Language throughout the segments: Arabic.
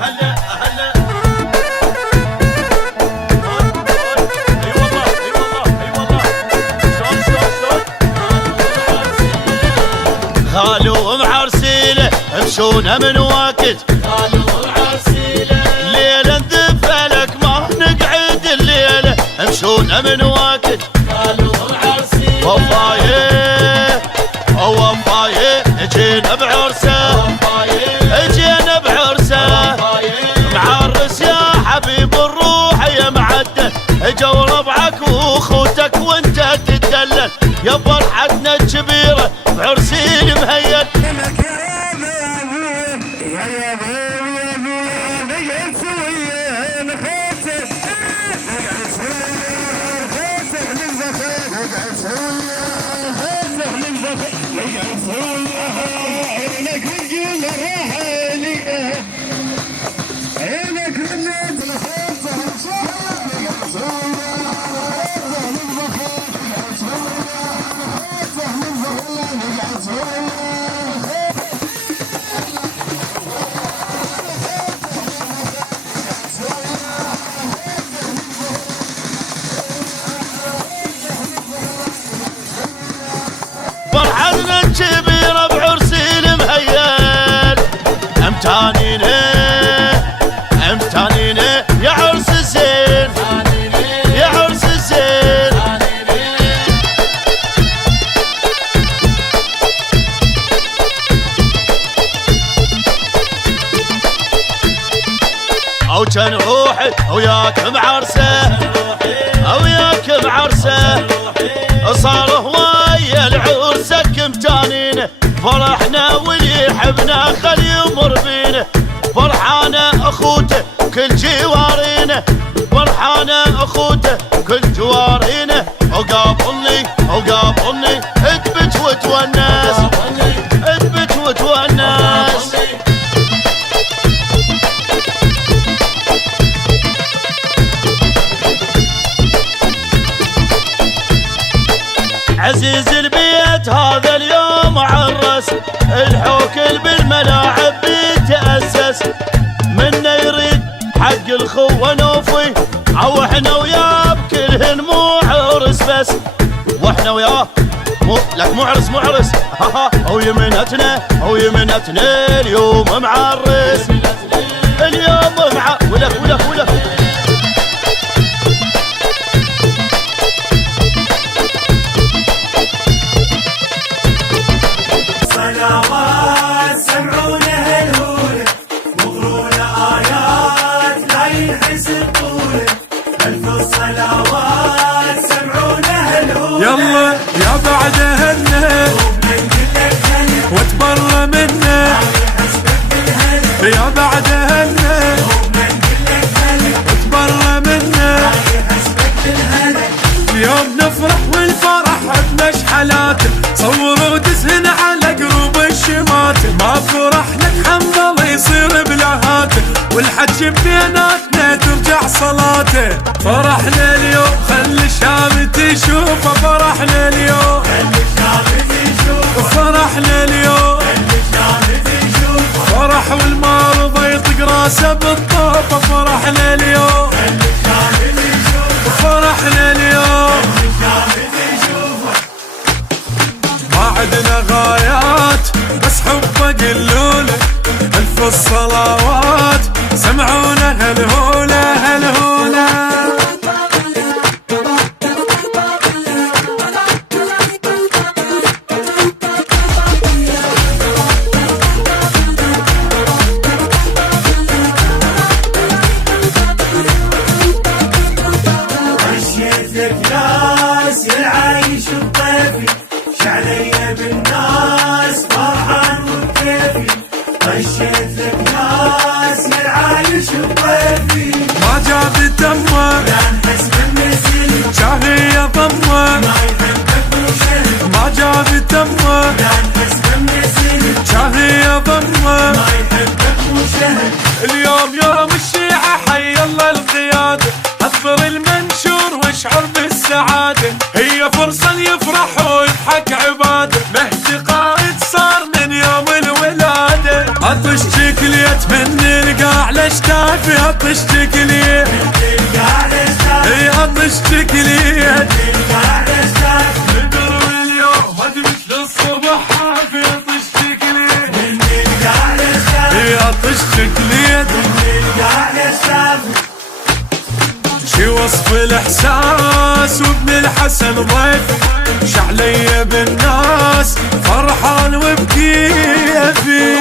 هلا هلا. اي والله اي والله اي والله. شلون شلون شلون؟ غالو معرسيله امشونا من وقت. غالو معرسيله ليله نذف لك ما نقعد الليله امشونا من وقت. غالو معرسيله وفايه وفايه اجينا بعرسه. اجينا بعرسه معرس يا حبيب الروح يا معدل. اجوا ربعك واخوتك وانت تدلل يا فرحتنا الكبيره بعرسي المهيل. فرحتنا الكبيرة بعرسي المهيل. امتانينا امتانينا يا عرس الزين يا عرس الزين. او كان روحي وياك معرسه وياك معرسه. صار هوايه العرسك امتانينا فرحنا واللي يحبنا خلي يمر بينا. فرحانه اخوته كل جوارينا فرحانه اخوته كل جوارينا. وقابلني وقابلني اثبت وتونس اثبت وتونس. عزيز البيت هذا اليوم عرس. الحوكل بالملاعب بيتأسس منا يريد حق الخوة نوفي. او احنا وياه بكلهن مو عرس بس. واحنا وياه لك مو عرس مو عرس. ويمنتنا ويمنتنا اليوم معرس. اليوم ولك ولك ولك. صلوات سمعونا هالهولة مغرونا آيات لا ينحسب طوله. ألف صلوات سمعونا هالهولة. يلا يا بعدهن وتبرى منا يا بعدهن وتبرى منا. اليوم نفرح والفرح بمشحلاته. صوروا دسهن على قلوب الشماتة. ما فرح لك حمد يصير بلهاته. والحج بيناتنا ترجع صلاته. فرحنا اليوم خلي الشام تشوفه. فرحنا اليوم خلي الشام تشوفه. فرحنا اليوم خلي الشام تشوفه. فرح والمرضى يطق راسه بالطوفه. فرحنا اليوم خلي الشام تشوفه. فرحنا اليوم خلي الشام تشوفه. ما عدنا غايات بس حبه قلوله. ألف الصلوات سمعونا هالهولة هالهولة. عشيت لك ناس يا العايش الطيفي. شعلية بالناس فرحان وكيفي. عشيت لك ناس يا العايش الطيفي. ما جاب تمه لا نحس بالنسل. شاهي ضمه ما يحبك وشهد. ما جاب تمه لا نحس بالنسل. شاهي ضمه ما يحبك وشهد. اليوم يوم الشيعة حي الله القيادة. اذكر المنشور واشعر بالسعادة. هي فرصة يفرح ويضحك عباده. مهدي قائد صار من يوم الولادة. عطشتك جت من القاع لشتاف يطشتك ليه يطشتك ليه بدر اليوم هدمت للصبح حاف يطشتك ليه يطشتك ليه شي وصف الاحساس وابن الحسن ضيف شعلي بالناس فرحان وبكيفي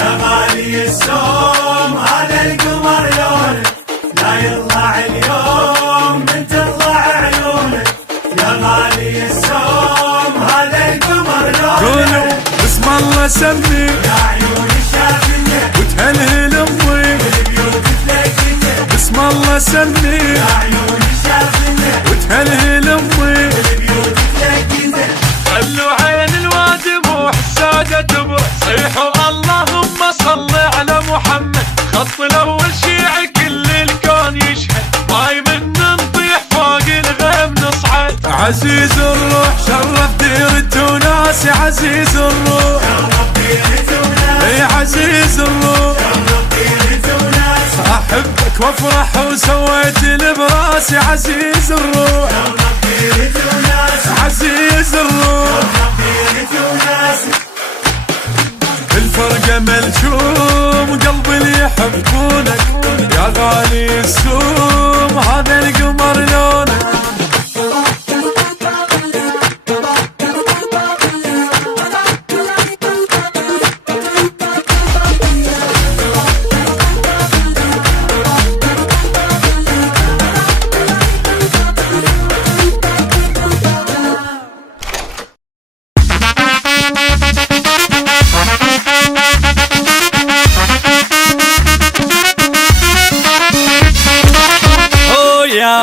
يا غالي السوم هذا القمر لونك لا يطلع اليوم من تطلع عيونك يا غالي السوم هذا القمر قولوا لونك بسم الله سمي يا عيون الشافية وتهلهل امي البيوت تلاقيته بسم الله سمي يا عيون الشافية وتهلهل امي البيوت تلاقيته خلوا عين الوادي بوح سادة بوح صيحوا اللهم صل على محمد خط الاول شيعي كل الكون يشهد هاي من نطيح فوق الغيم نصعد عزيز الروح شرف ديرة وناس يا عزيز الروح يا عزيز الروح احبك وافرح وسويت البراس يا عزيز الروح عزيز الروح الفرقة ملجوم قلب اللي يحبونك يا غالي السوم هذا القمر لونك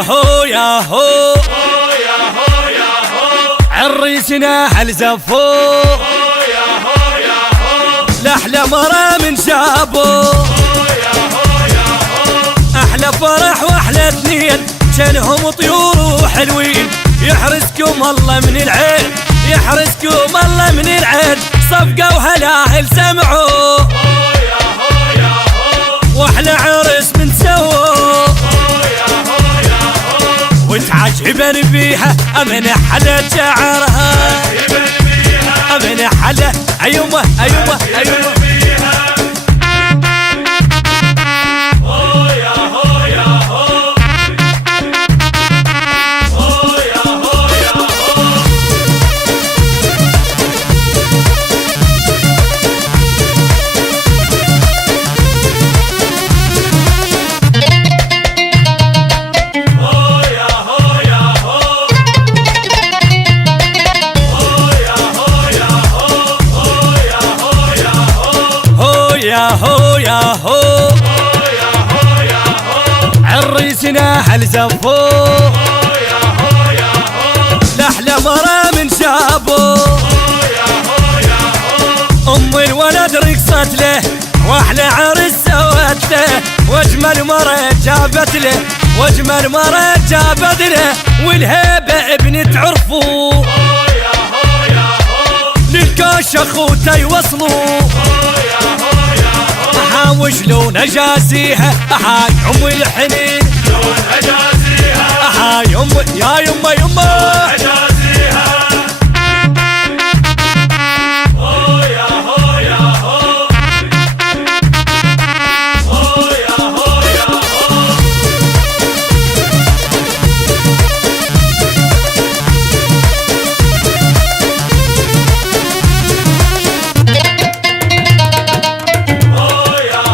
هو يا هو عريسنا حل زفو لأحلى مرة من شابو أحلى فرح وأحلى اثنين شانهم طيور وحلوين يحرسكم الله من العين يحرسكم الله من العين صفقة وهلاهل سمعوا وأحلى عرس من سووا وتعجبن بيها أمن حلا شعرها أمن حلا أيومه أيومه أيومه يا هو عريسنا حل زفو لأحلى مرة من شابو أم الولد رقصت له وأحلى عرس سوت له وأجمل مرة جابت له وأجمل مرة جابت له والهيبة ابنة عرفو للكاش أخوته يوصلوا وشلون اجازيها هاي ام الحنين شلون اجازيها هاي ام يا يمه يمه اجازيها هو يا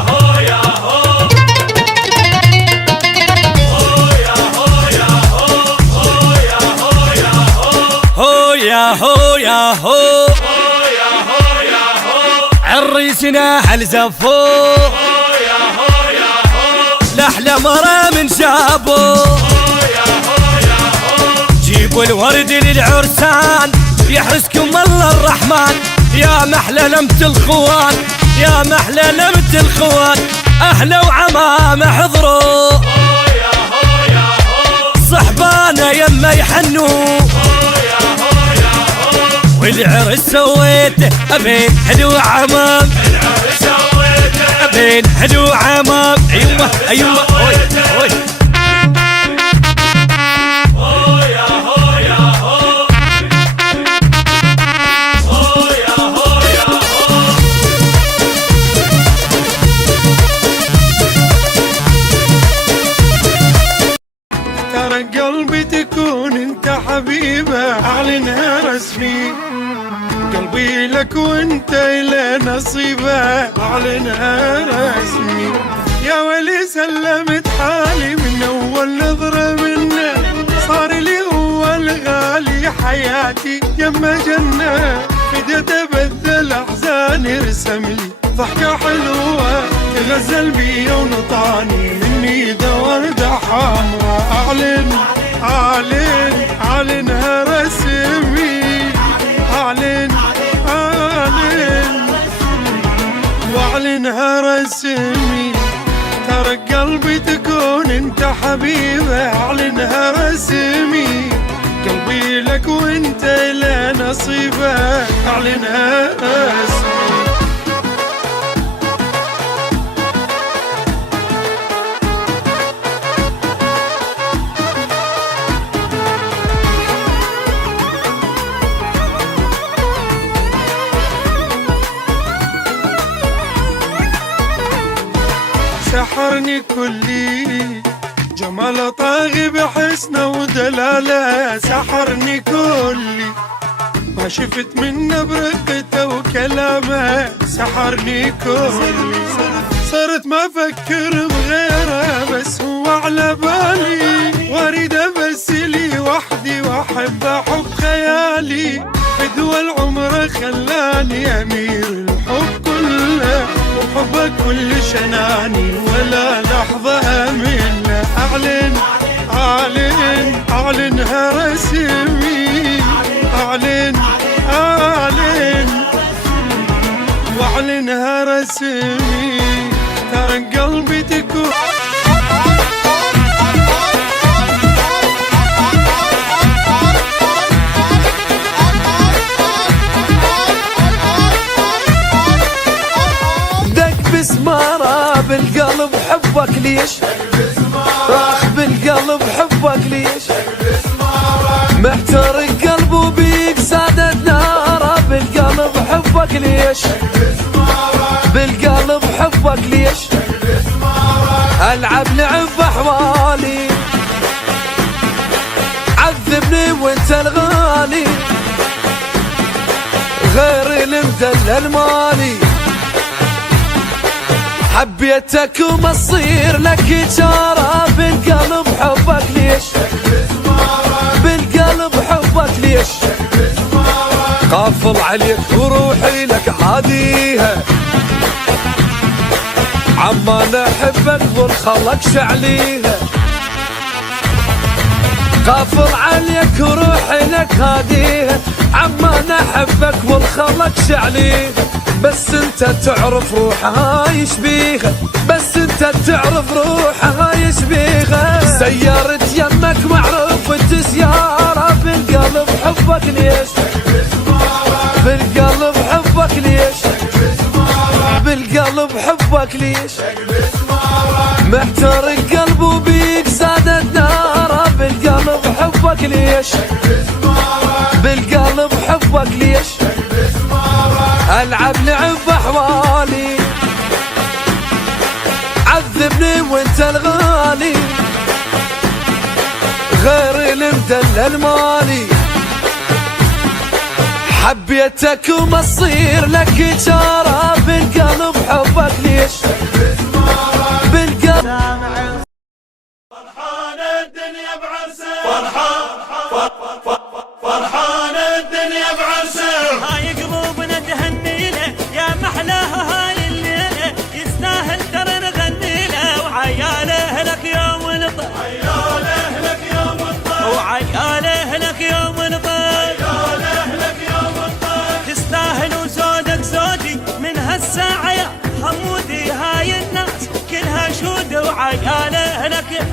هو يا هو هو يا هو يا هو يا هو عريسنا حل زفو لأحلى مرة من شابو جيبوا الورد للعرسان يحرسكم الله الرحمن يا محلى لمة الخوان يا محلى لمة الخوات أهلا وعمام حضروا صحبانا يما يحنوا والعرس سويته أبين حلو عمام أبين حلو عمام أيوة أيوة أوي أوي قلبي تكون انت حبيبه اعلنها رسمي قلبي لك وانت الى نصيبه اعلنها رسمي يا ولي سلمت حالي من اول نظره منه صار لي هو الغالي حياتي يما جنه بديت ابدل احزاني رسم لي ضحكه حلوه تغزل بي ونطاني مني ورده حمراء اعلنها رسمي واعلنها رسمي ترى قلبي تكون انت حبيبه اعلنها رسمي قلبي لك وانت لا نصيبه اعلنها رسمي سحرني كلي جمال طاغي بحسنه ودلاله سحرني كلي ما شفت منه برقته وكلامه سحرني كلي صرت ما افكر بغيره بس هو على بالي واريد بس لي وحدي واحبه حب خيالي بدول عمره خلاني امير الحب كله وحبك كل شناني ولا لحظة أمل أعلنها رسمي واعلنها رسمي ترى قلبي تكون مسمارة بالقلب حبك ليش راح بالقلب حبك ليش محترق قلبه بيك زادت ناره بالقلب حبك ليش بالقلب حبك ليش العب لعب بأحوالي عذبني وانت الغالي غير المدلل مالي حبيتك وما تصير لك إشارة بالقلب حبك ليش بالقلب حبك ليش قافل عليك وروحي لك عاديها عما انا احبك والخلق شعليها قافل عليك وروحي لك هاديها عما انا احبك والخلق شعليها بس انت تعرف روحها يشبيها بس انت تعرف روحها يشبيها سيارة يمك معروفة سيارة بالقلب حبك ليش بالقلب حبك ليش بالقلب حبك ليش محترق قلبه بيك زادت ناره بالقلب حبك ليش بالقلب حبك ليش العب لعب بأحوالي عذبني وانت الغالي غير المدلل مالي حبيتك وما تصير لك إشارة بالقلب حبك ليش بالقلب فرحان الدنيا بعرسه فرحان الدنيا بعرسه هاي قلوبنا تهني له يا محلاها هاي الليله يستاهل ترى نغني له وعياله لك يوم الطيب عياله لك يوم الطيب وعياله لك يوم الطيب عياله لك يوم الطيب تستاهل وزودك زودي من هالساعه وعياله لك يوم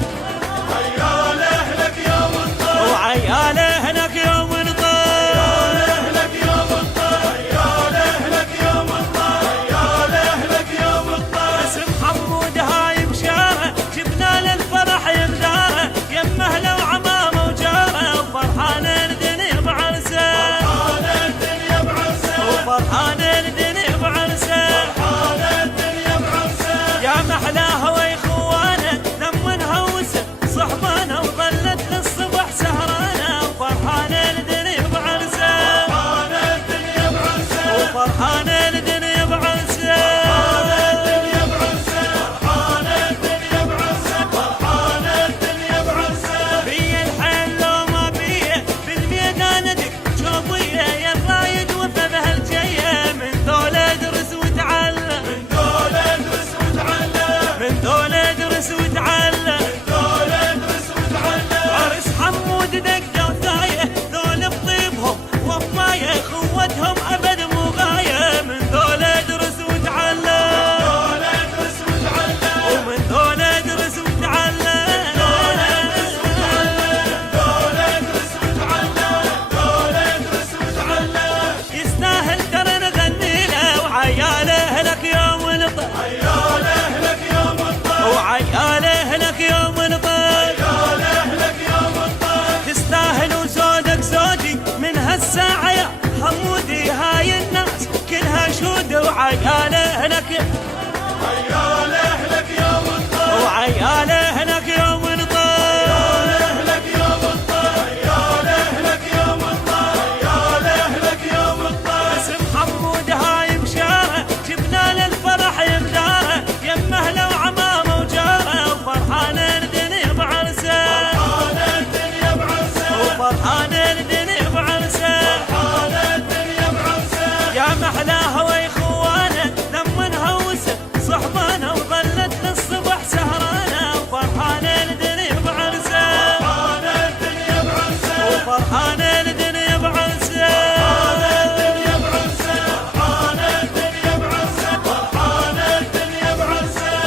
الطيب وعياله لك يوم اسم حمود هاي بشاره جبنا للفرح يمداره يمه لو عمامه وجاره وفرحان الدنيا بعرسه وفرحان الدنيا بعرسه يا محلاه ويخوانه لما نهوسه صحبانه وظلت للصبح سهرانه وفرحان الدنيا بعرسه وفرحان الدنيا بعرسه بي الحيل لو ما بيه بالميدان دق شوطيه يا الرايد وفى بهالجيه من ذولا درس وتعلم من ذولا درس وتعلم عرس حمود دقه وثايه ذول بطيبهم وفايه خوتهم ابد مو غايه من ذولا درس وتعلم ومن ذولا درس وتعلم يستاهل ترى نغني له وعياله لك يوم الطيب وعياله لك يوم الطيب تستاهل وزودك زودي من هالساعة يا حمودي هاي الناس كلها شود وعياله لك وعياله لك يوم الطيب اسم حمود هاي بشاره جبنا للفرح يمداره يمه لو عمامه وجاره وفرحان الدنيا بعرسه وفرحان الدنيا بعرسه يا محلاه ويخوانه لما نهوسه صحبانه وظلت للصبح سهرانه وفرحان الدنيا بعرسه وفرحان الدنيا بعرسه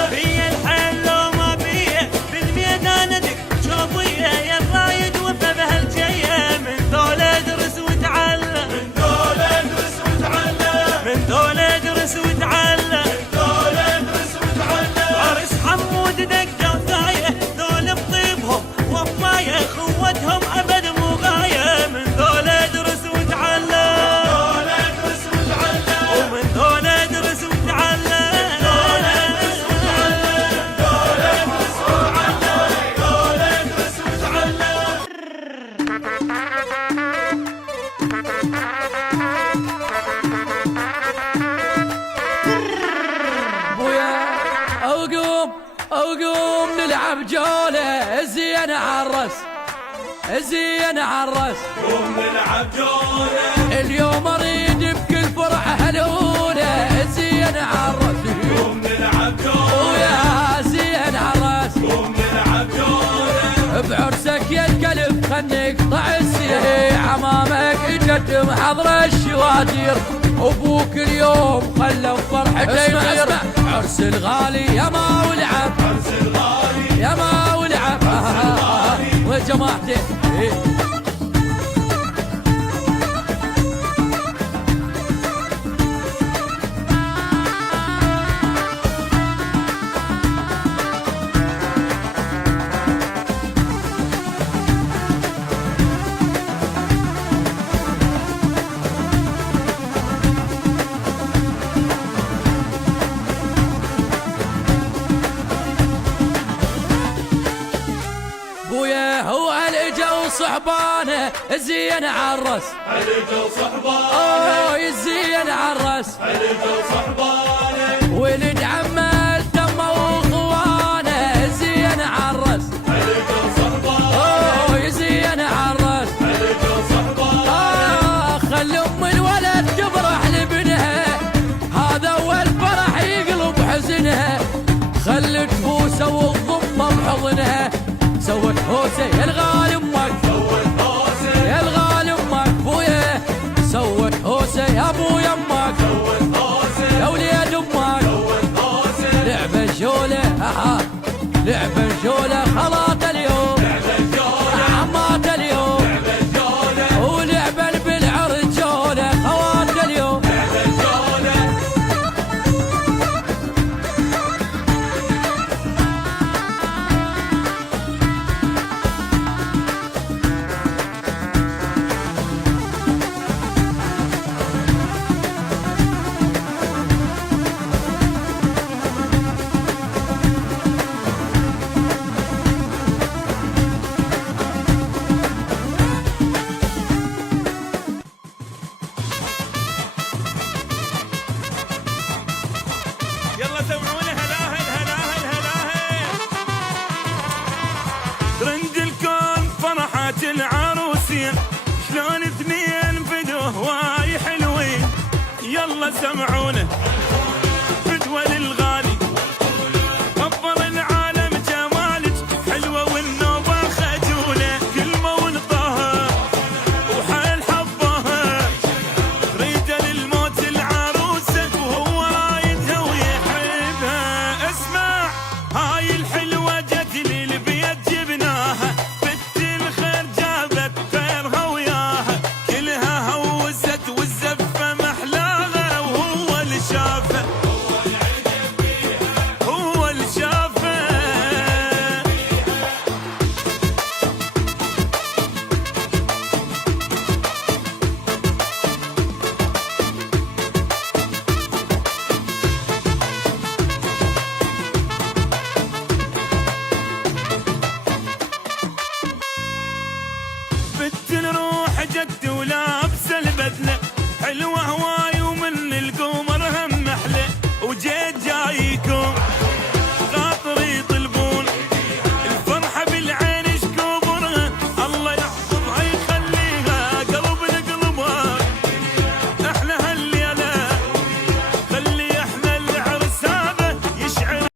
بي الحيل لو ما بيه بالميدان دق شوطيه يا الرايد وفى بهالجيه من ذولا درس وتعلم من ذولا درس وتعلم عرس حمود دقه وثايه ذول بطيبهم وفايه خوتهم ابد مو غايه من ذولا درس وتعلم ومن ذولا درس وتعلم ابويا اوقوم نلعب جوله زين عالرس زين عالرس اليوم اريد بكل فرحه هلوله زين عالرس ويا زين عالرس بعرسك يا القلب خلني اقطع السير عمامك اجت محضره الشواتير ابوك اليوم خلى فرحته يطير عرس الغالي يا ما ولعب يا ما ولعب وجماعته بويا هو الاجا وصحبانه زين عالرس اوه زين عالرس ولد عمه التمه واخوانه زين عالرس اوه زين عالرس خلي ام الولد تفرح لابنها هذا اول فرح يقلب حزنها خلي تبوسه وتضمه بحضنها سوت هوسه يا الغالي امك يا الغالي امك بويا سوت هوسه يا ابو يمك يا وليد امك لعبه جوله لعب الجولة خلاط اليوم، عمات اليوم، ولعب بالعرض جولة خوات اليوم. يلا سمعونا هلاهل هلاهل هلاهل. ترند الكون فرحات العروسين، شلون اثنين فدوه هواي حلوين. يلا سمعونا فدوة للغالي، كبر العالم جمالك حلوة والنوبة خجولة. كلمة ونطها وحال حبها، تريد للموت العروسة وهو رايدها ويحبها. اسمع هاي الحلوة جت لي البيت جبناها، بنت الخير جابت خيرها وياها. كلها هوست والزفة محلاها، وهو اللي شافه هو اللي شافه. بنت الروح جد ولابسه البدله، حلوه هواي ومن القمر هم محلى. وجيت جايكم خاطر يطلبون الفرحه بالعين شكوبرها، الله يحفظها يخليها قلب لقلبها. احلى هالليله خلي احلى العرس هذا يشعر.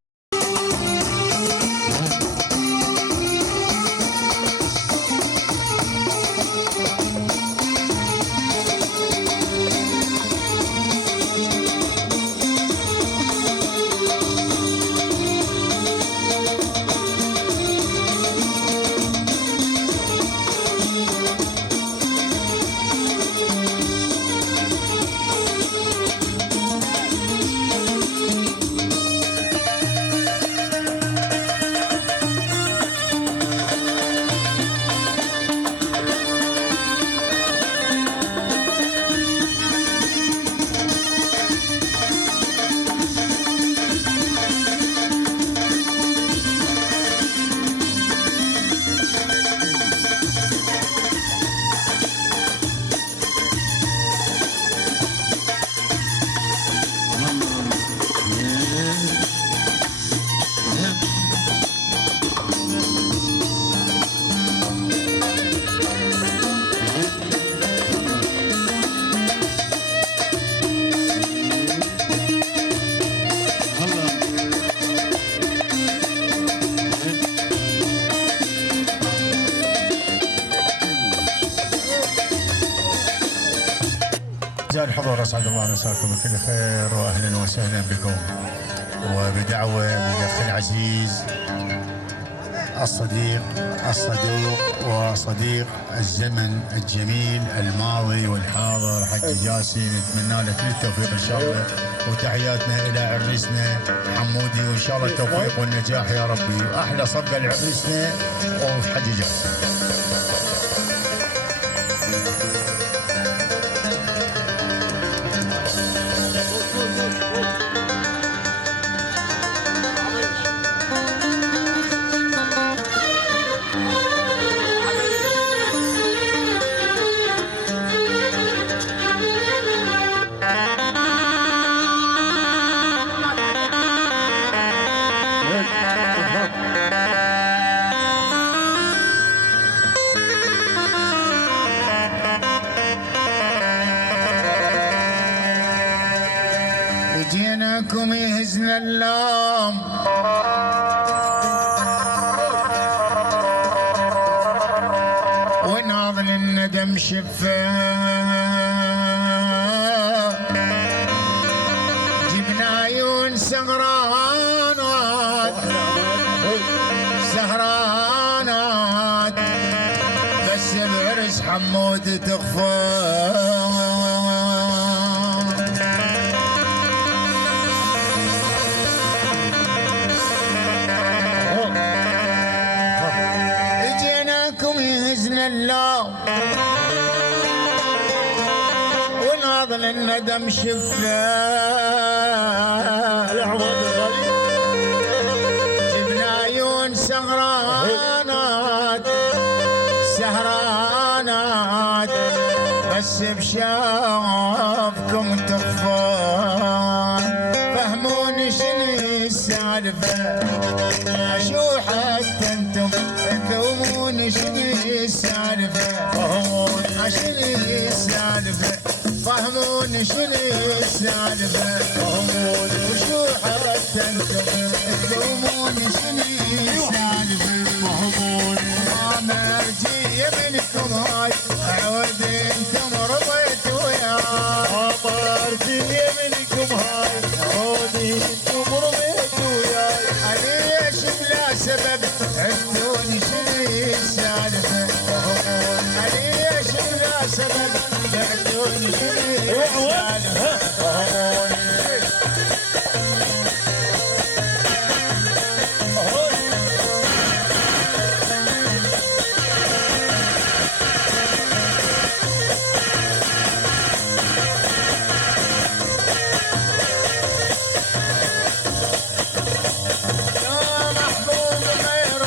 أعزائي الحضور، أسعد الله مساكم بكل خير وأهلا وسهلا بكم، وبدعوة من الأخ العزيز الصديق الصدوق وصديق الزمن الجميل الماضي والحاضر حج جاسم. نتمنى له كل التوفيق إن شاء الله، وتحياتنا إلى عريسنا حمودي، وإن شاء الله التوفيق والنجاح يا ربي، وأحلى صفقة لعريسنا وفي حج جاسم. جيناكم يهزنا اللام وناظل الندم شفاه، جبنا عيون سهرانات حمود تخفى. اجيناكم يهزنا الله وناظل الندم شفنا جبنا عيون سهرانات سهرانات بس بشافكم تخفون. فهموني شنو السالفة شو حتى انتم تكوموني شنو السالفة شنو السالفة فهموني شنو السالفة وشو حتى انتم تكوموني شنو السالفة ما مرجية منكم هاي عود انتم رضيتوا وياي مرجية منكم هاي عود انتم رضيتوا وياي ليش بلا سبب عدوني شنو السالفة ليش بلا سبب عدوني شنو السالفة. محبوب غير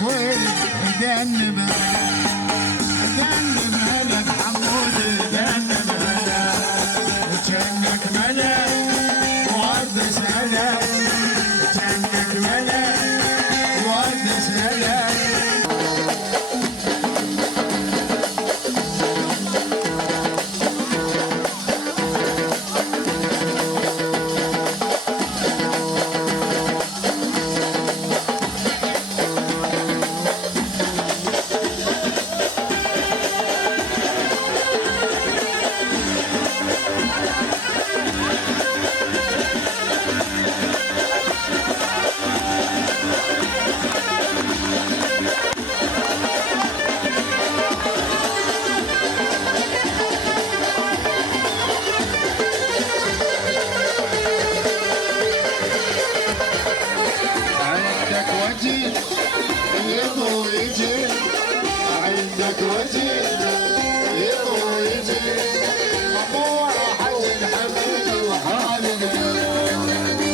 هلك وين يدنب يدنب هلك حمود يدنب هلك وجنك ملك وقدس هلك جنك ملك وقدس هلك عندك وجه يضوي يجي مقوى حج الحميد وحالنا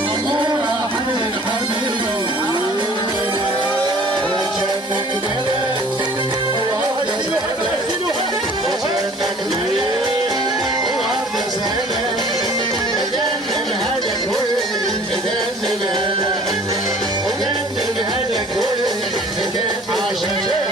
مقوى حج الحميد وحالنا وجنك ملك وهذا سهلك وجنك ملك وهذا سهلك جنب هلك وين جنب هلك وجنب هلك وين جنب عشان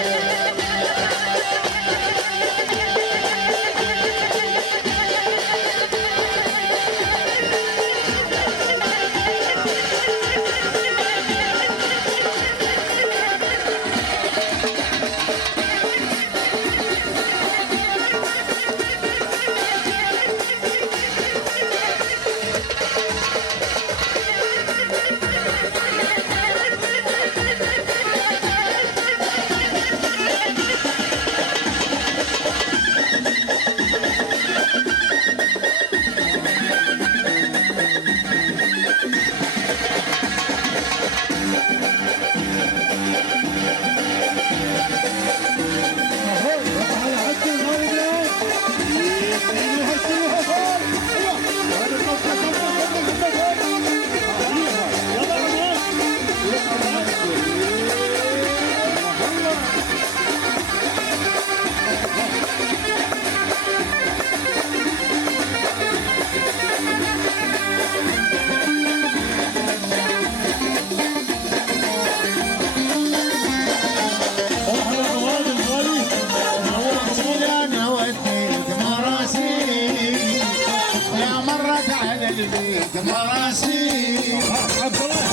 البيت مراسي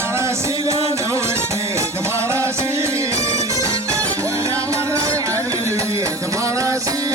مراسي لون وديت مراسي ولا مرة على البيت مراسي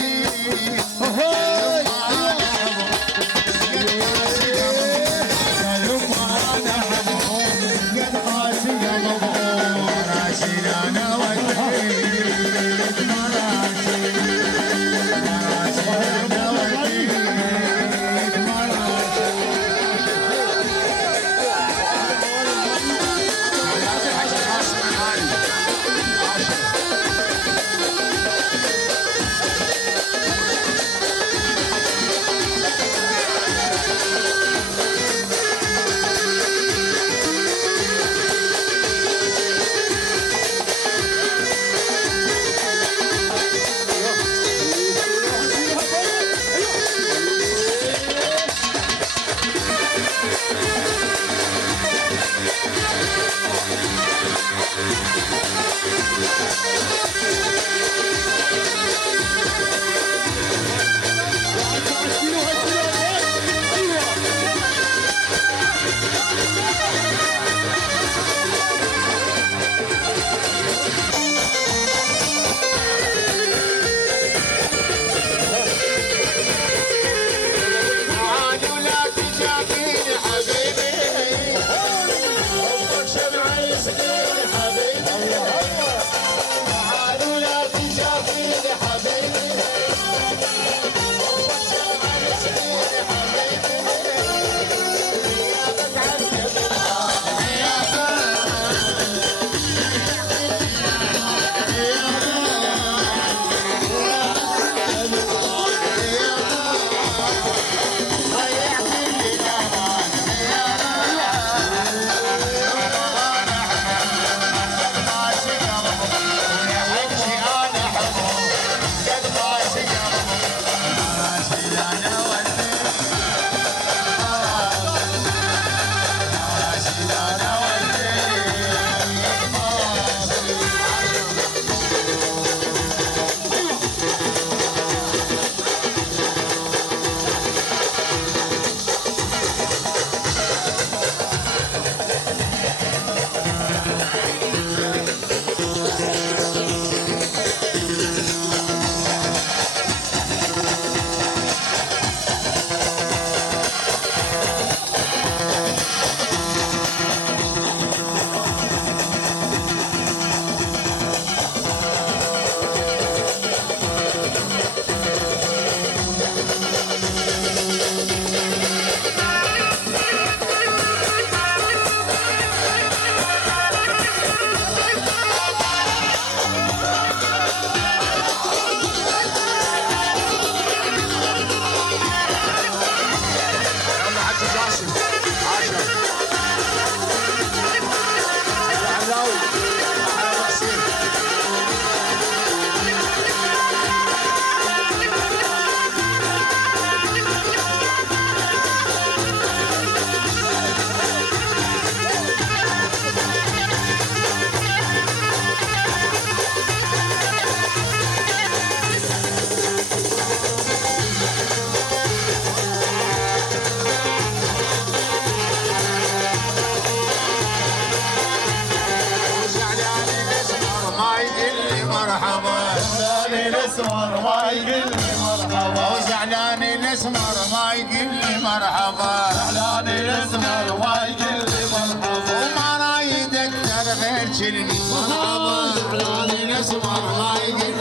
الاسمر ما يقل مرحبا وزعلان الاسمر ما يقل مرحبا زعلان الاسمر ما يقل مرحبا وما رايد اكثر غير شرني مرحبا زعلان الاسمر ما يقل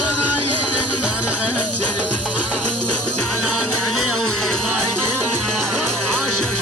ما رايد اكثر غير شرني زعلان عليوي ما يقل عاشر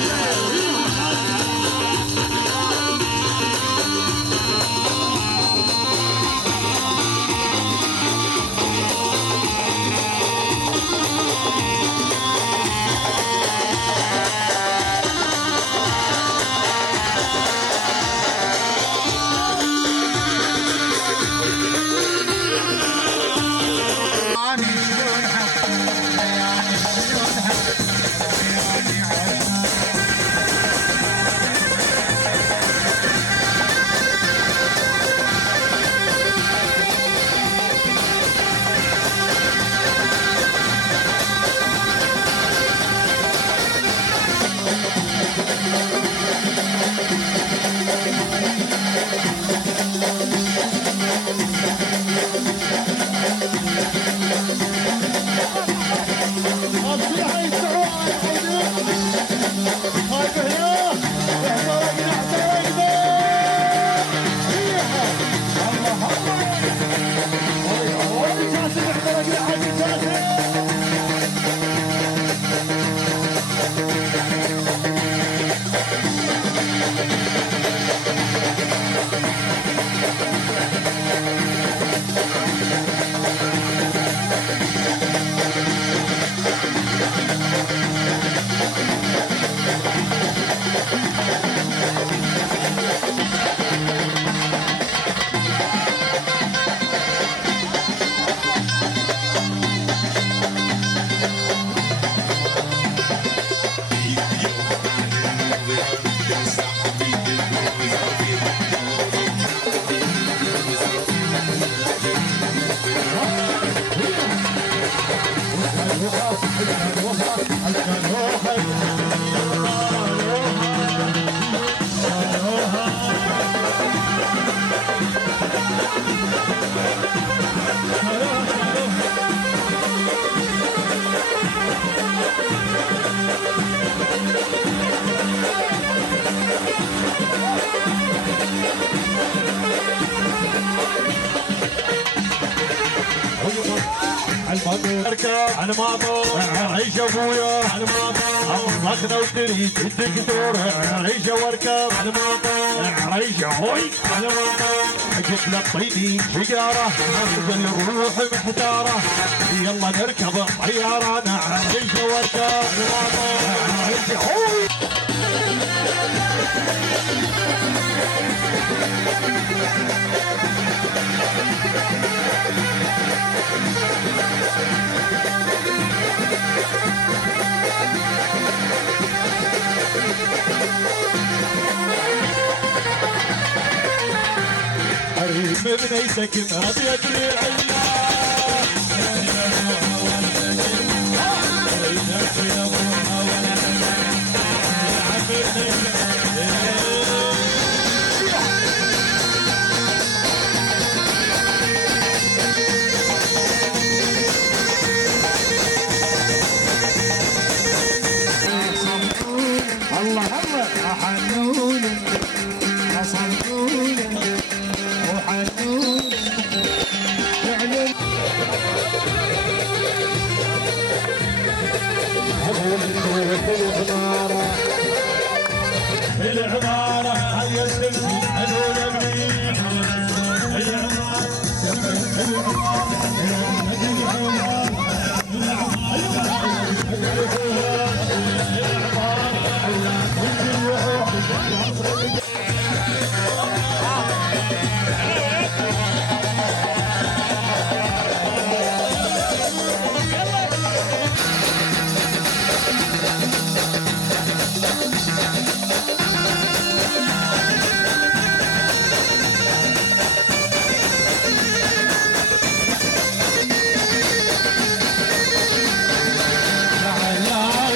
على الماطور عيش ابويا على الماطور امركنا وتريد الدكتور عيش واركب على الماطور عيش هوي على الماطور جبنا طيني سيارة نرجع الروح محتارة يلا نركب الطيارة نعيش واركب على الماطور عيش هوي بنيتك ما بيدري الله الله حنون حصلون وحنون فعلا العمارة هيا السلسي هذول منيح لا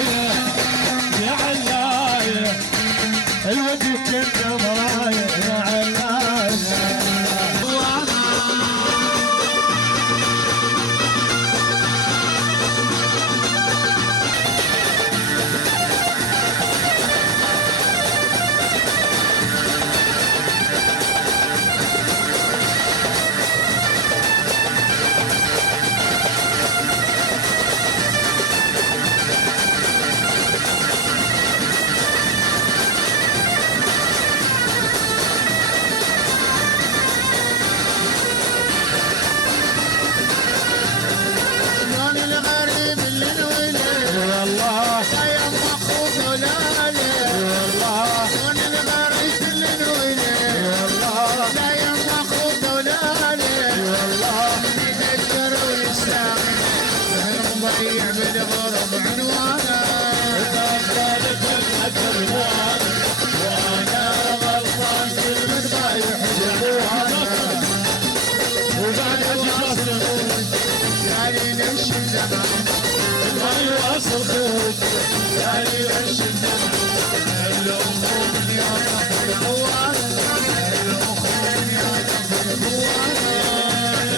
الشدة ما يواصل خوتي يعني الشدة الأخوة يا كفر خوانة الأخوة يا كفر خوانة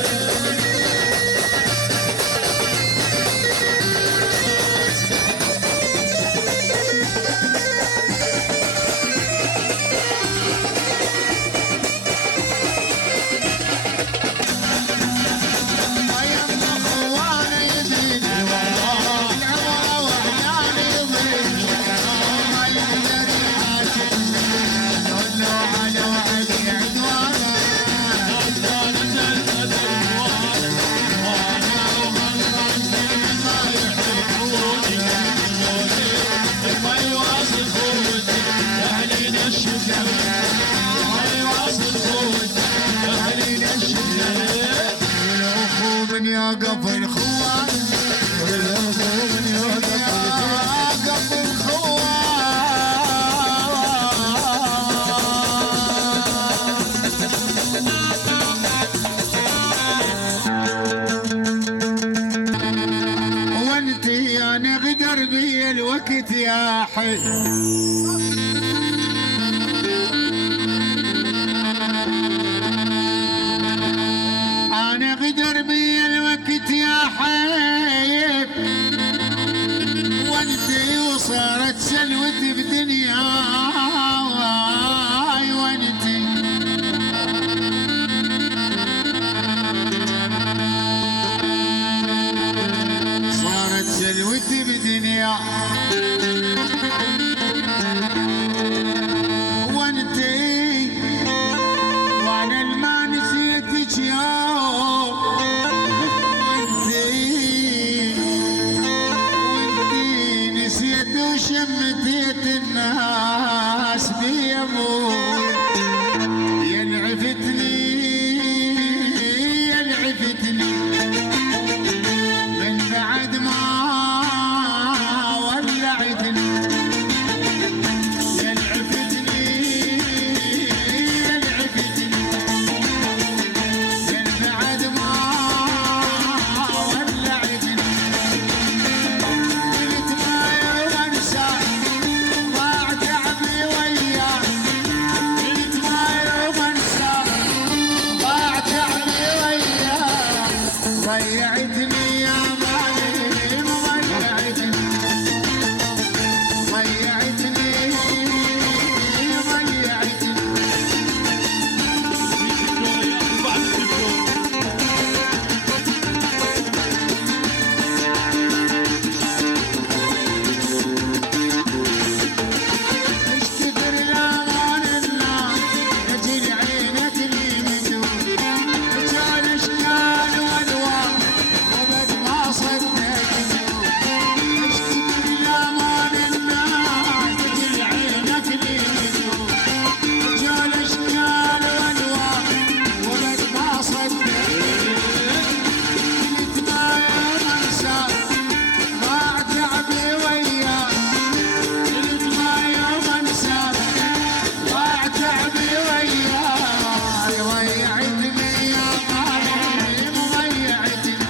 يا قفل خوان والأخوان يا قفل خوان وانتي انا غدر بي الوقت يا حي أنا غدر بي الوقت يا حبيب وانتي وصارت سلوتي بدنياي وانتي صارت سلوتي بدنيا وانتي وانا الما نسيتك يوم وانتي نسيت وشمتيت الناس بيموت ينعفتني من بعد ما ولعتني ضيعتني يا معلم ضيعتني اشتكر لامان النار اجل عينك اللي مدور كان اشكال والوان وبد ما صدقت اشتكر لامان النار اجل عينك اللي مدور كان اشكال والوان وبد ما صدقت قلت ما يوم انساك ضاع تعبي وياك قلت ما يوم انساك ضاع تعبي وياي ضيعتني يا معلم ضيعتني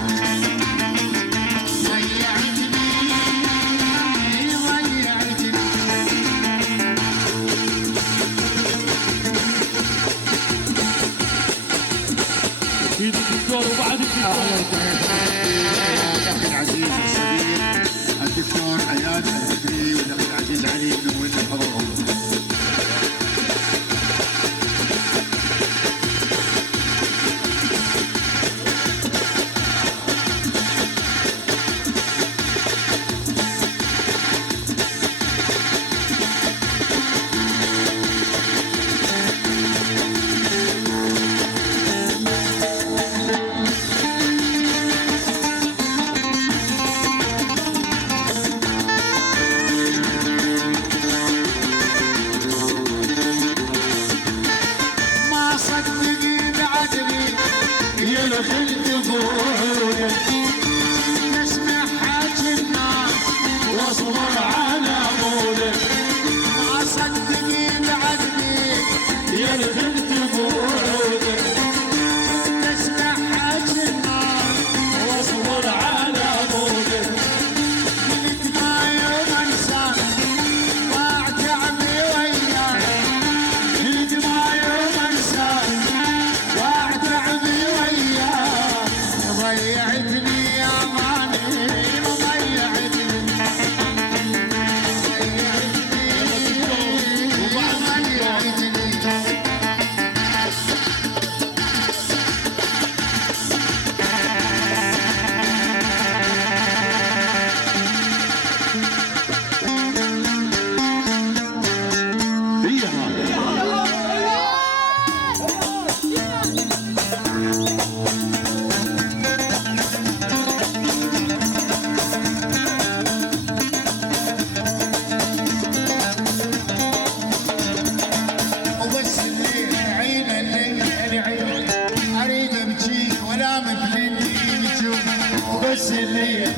ايد الدكتور وبعد الدكتور الاخ العزيز الصديق الدكتور اياد البدري والاخ العزيز علي من وين حضرهم.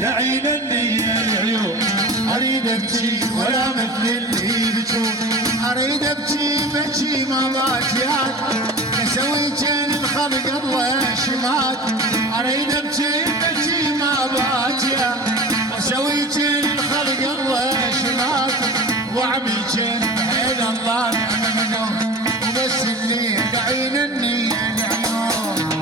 لعين النية العيون اريد ابكي ولا مثل اللي يبكون اريد ابكي بكي ما باكيات اسوي كان الخلق الله شمات اريد ابكي بكي ما باكيات اسوي كان الخلق الله شمات وعمي كان بحيل الله نعم وبس اللي لعين النية العيون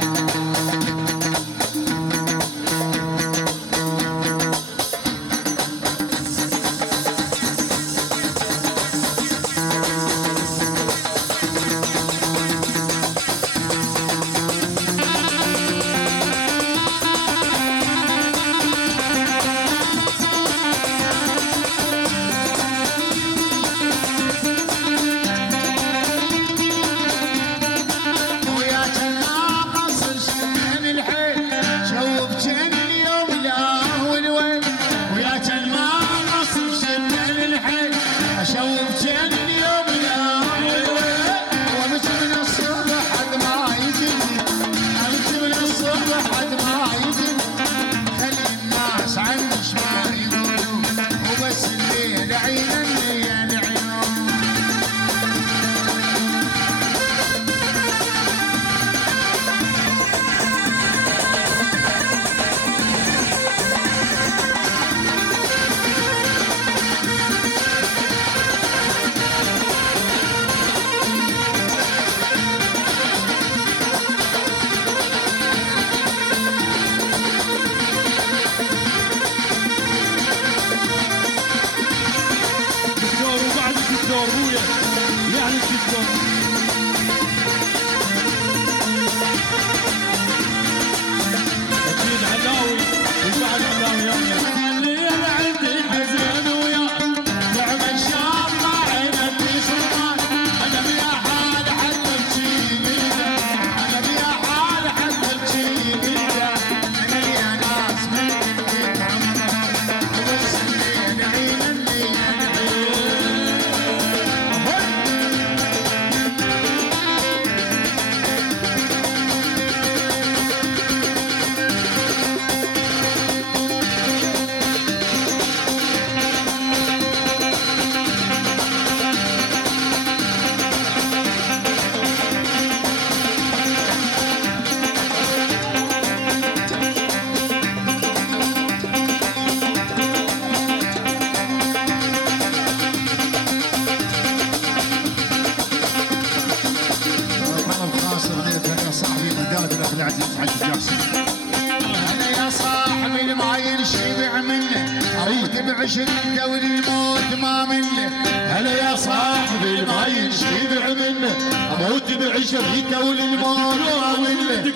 بعشق دوري الموت ما منه هلا يا صاحبي ما ينشبع منه اموت بعشق دوري الموت ما منه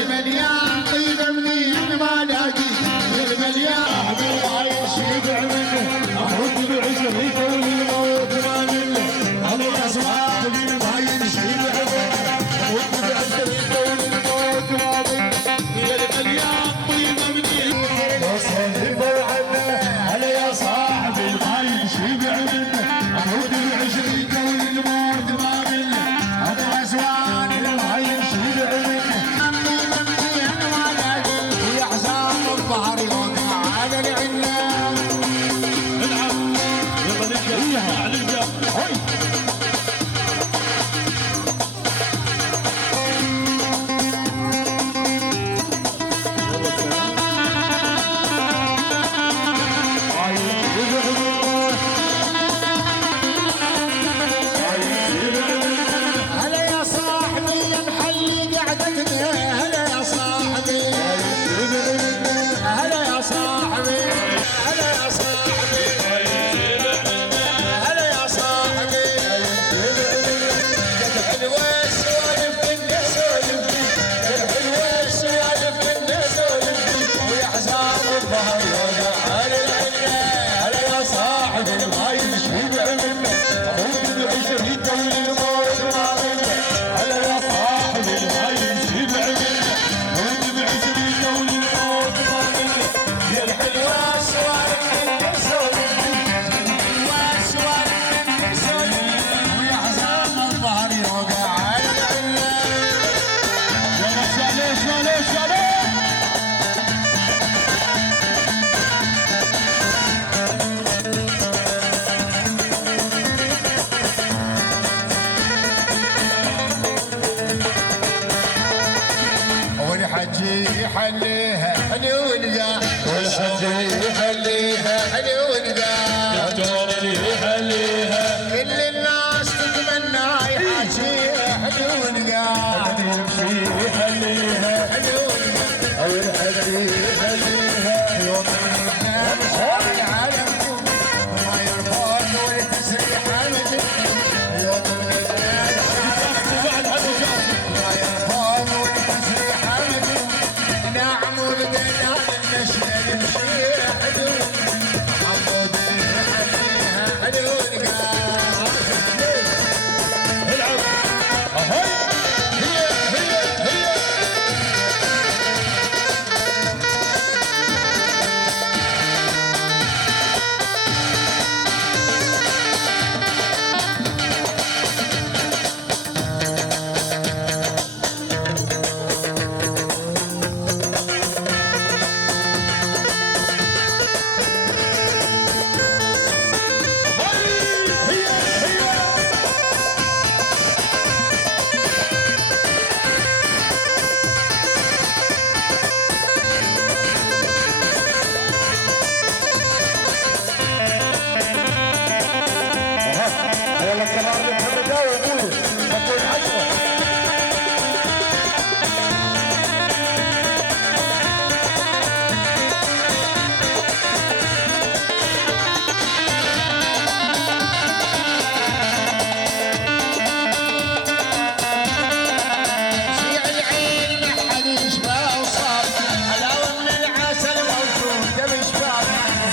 المليان طيبه منين ما لاقي المليان ما ينشبع منه اموت بعشق دوري الموت ما منه هلا يا صاحبي ما ينشبع منه اموت بعشق دوري الموت ما منه المليان طيبه منين هلا يا صاحبي ما ينشبع منه اموت بعشق دوري الموت ما منه هذا الاسوان ما ينشبع منه انا ما لاقي يا حسام الظهر يوقع على العناب العب يلا نبدا نبدا والحجي يحليها حلو ونقاع والحجي يحليها حلو ونقاع يا دور يحليها كل الناس تتمنى يحاجيها حلو ونقاع يمشي يحليها حلو ونقاع والحجي يحليها يوم العالم ما يرفض والتسريح المجد يوم ما يرفض والتسريح المجد نعم ولدنا النشر يمشي حلو حمود يحليها حلو ونقاع العب اهي هي والله كلام محمد داوي يقول تقول عشرة شيع العين ما حد يشبه وصار حلاوة من العسل موجودة بشباب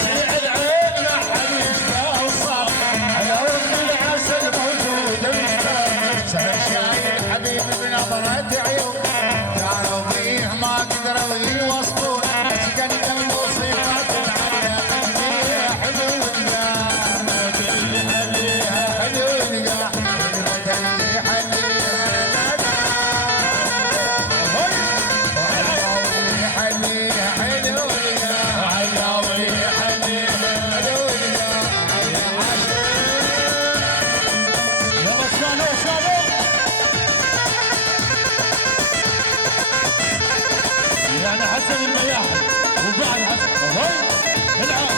شيع العين ما حد يشبه وصار حلاوة من العسل موجودة بشباب سهل شايل حبيبي بنظرة عيون كانوا فيه ما قدروا يوصفون سكن قلب وصفات العالية حلو ونقاع يحليها حلو ونقاع يحليها حلو ونقاع علاوي يحليها حلو ونقاع يلا شالوه شالوه يعني حسن المياحي وبعد حسن اهي العب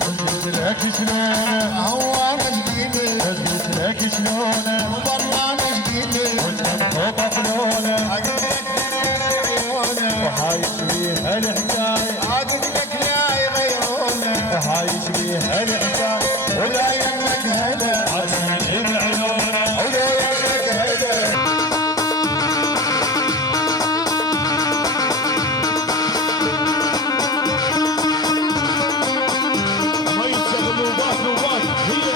قلت لك شلونه هو مجديدي قلت لك شلونه وبرا مجديدي وانت مخوطه فلونه عقد لك عيونه وحايش بيها الحكايه عقد لك لا يغيرونه وحايش بيها الحكايه ولا يمك هدى عطني بعيونه ولا يمك هدى ما يتسهل نوبات نوبات هي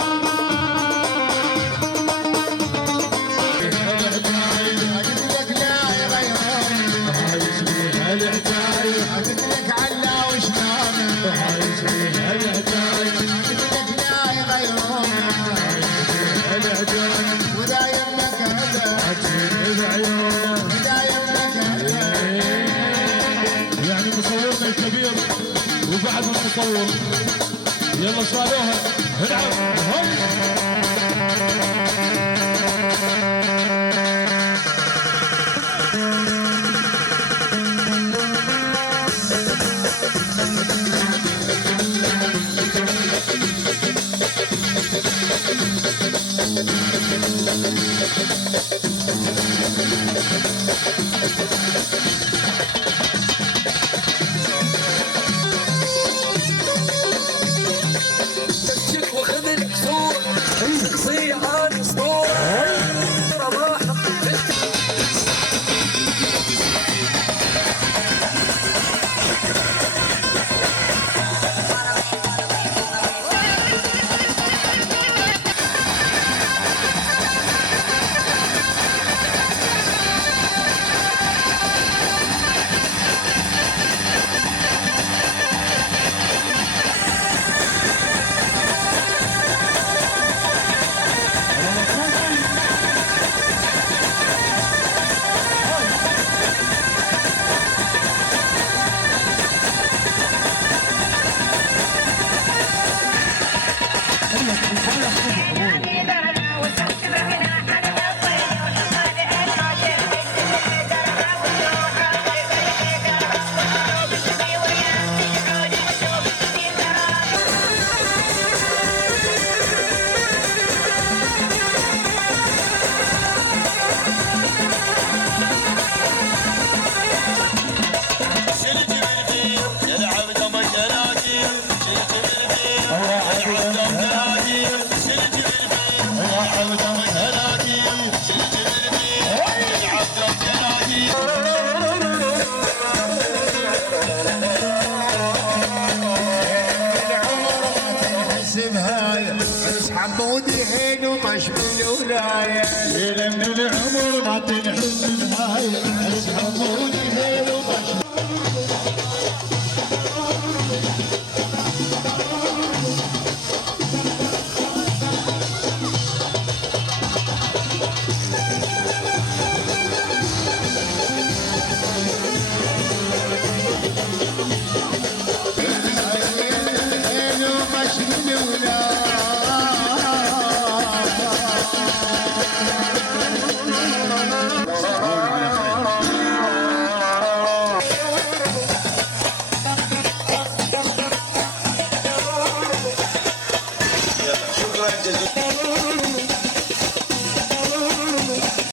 عقد لك لا يغيرونه وحايش بيها الحكايه عقد لك علا وشلونه وحايش بيها الحكايه عقد لك لا يغيرونه الحكايه ولا يمك هدى عطني بعيونه ولا يمك هدى يعني مصورنا الكبير وبعد المصور يلا صالوها العب هاي حمودي هين وطش بالولاية لأن العمر ما تنحس بهاي حمودي هين وطش شكرا جزيلا.